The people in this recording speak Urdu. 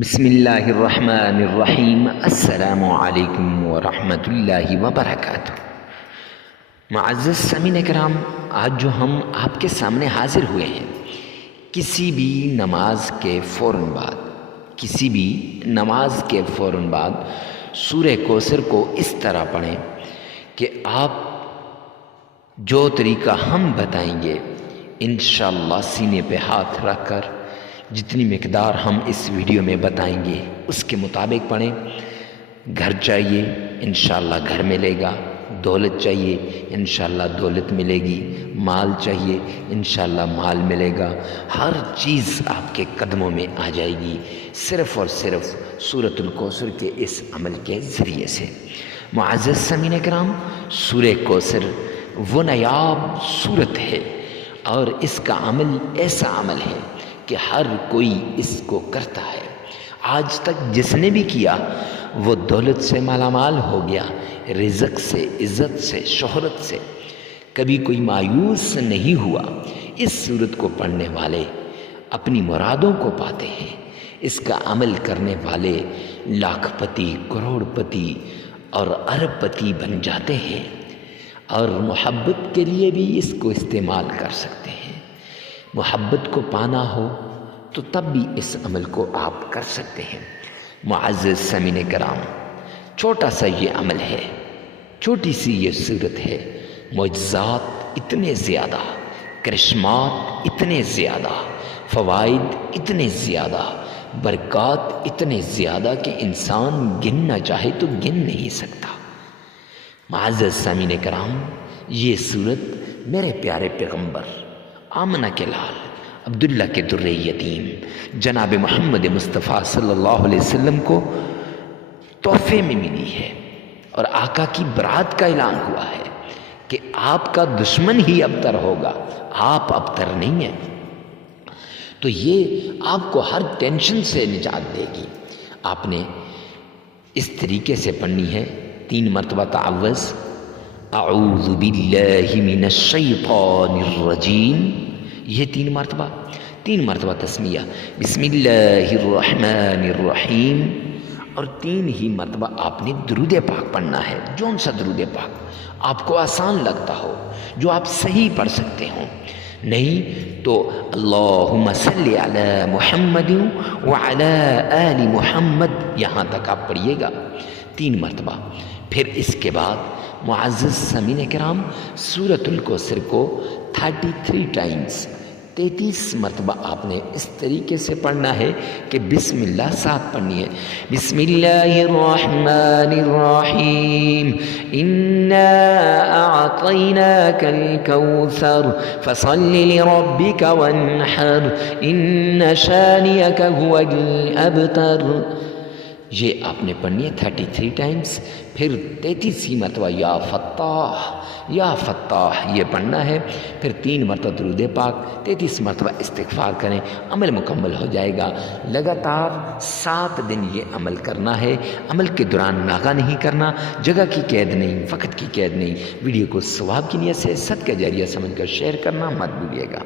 بسم اللہ الرحمن الرحیم۔ السلام علیکم ورحمۃ اللہ وبرکاتہ۔ معزز سامعین کرام، آج جو ہم آپ کے سامنے حاضر ہوئے ہیں، کسی بھی نماز کے فوراً بعد سورہ کوثر کو اس طرح پڑھیں کہ آپ جو طریقہ ہم بتائیں گے انشاءاللہ سینے پہ ہاتھ رکھ کر جتنی مقدار ہم اس ویڈیو میں بتائیں گے اس کے مطابق پڑھیں۔ گھر چاہیے انشاءاللہ گھر ملے گا، دولت چاہیے انشاءاللہ دولت ملے گی، مال چاہیے انشاءاللہ مال ملے گا، ہر چیز آپ کے قدموں میں آ جائے گی، صرف اور صرف سورۃ الکوثر کے اس عمل کے ذریعے سے۔ معزز سامعین کرام، سورہ کوثر وہ نایاب سورت ہے اور اس کا عمل ایسا عمل ہے کہ ہر کوئی اس کو کرتا ہے۔ آج تک جس نے بھی کیا وہ دولت سے مالا مال ہو گیا، رزق سے، عزت سے، شہرت سے، کبھی کوئی مایوس نہیں ہوا۔ اس سورت کو پڑھنے والے اپنی مرادوں کو پاتے ہیں، اس کا عمل کرنے والے لاکھ پتی، کروڑ پتی اور ارب پتی بن جاتے ہیں، اور محبت کے لیے بھی اس کو استعمال کر سکتے ہیں۔ محبت کو پانا ہو تو تب بھی اس عمل کو آپ کر سکتے ہیں۔ معزز سامعین کرام، چھوٹا سا یہ عمل ہے، چھوٹی سی یہ صورت ہے، معجزات اتنے زیادہ، کرشمات اتنے زیادہ، فوائد اتنے زیادہ، برکات اتنے زیادہ کہ انسان گننا چاہے تو گن نہیں سکتا۔ معزز سامعین کرام، یہ صورت میرے پیارے پیغمبر آمنہ کے لال عبداللہ کے در یتیم جناب محمد مصطفیٰ صلی اللہ علیہ وسلم کو تحفے میں ملی ہے، اور آقا کی برات کا اعلان ہوا ہے کہ آپ کا دشمن ہی ابتر ہوگا، آپ ابتر نہیں ہیں۔ تو یہ آپ کو ہر ٹینشن سے نجات دے گی۔ آپ نے اس طریقے سے پڑھنی ہے، 3 مرتبہ تعوذ، اعوذ باللہ من الشیطان الرجیم، یہ 3 مرتبہ تسمیہ بسم اللہ الرحمن الرحیم، اور 3 ہی مرتبہ آپ نے درود پاک پڑھنا ہے۔ جون سا درود پاک آپ کو آسان لگتا ہو، جو آپ صحیح پڑھ سکتے ہوں، نہیں تو اللہم صلی علی محمد وعلی آل محمد یہاں تک آپ پڑھیے گا 3 مرتبہ۔ پھر اس کے بعد معزز سامعین کرام، سورۃ الکوثر کو 33 ٹائمز 33 مرتبہ آپ نے اس طریقے سے پڑھنا ہے کہ بسم اللہ ساتھ پڑھنی ہے۔ بسم اللہ الرحمن الرحیم، انا اعطیناک الکوثر فصل لربک وانحر ان شانئک هو الابتر۔ یہ آپ نے پڑھنی ہے 33 ٹائمز۔ پھر 33 مرتبہ یا فتاح یہ پڑھنا ہے۔ پھر 3 مرتبہ درود پاک، 33 مرتبہ استغفار کریں، عمل مکمل ہو جائے گا۔ لگاتار 7 دن یہ عمل کرنا ہے۔ عمل کے دوران ناغہ نہیں کرنا، جگہ کی قید نہیں، وقت کی قید نہیں۔ ویڈیو کو ثواب کی نیت سے صدقہ جاریہ سمجھ کر شیئر کرنا مت بھولیے گا۔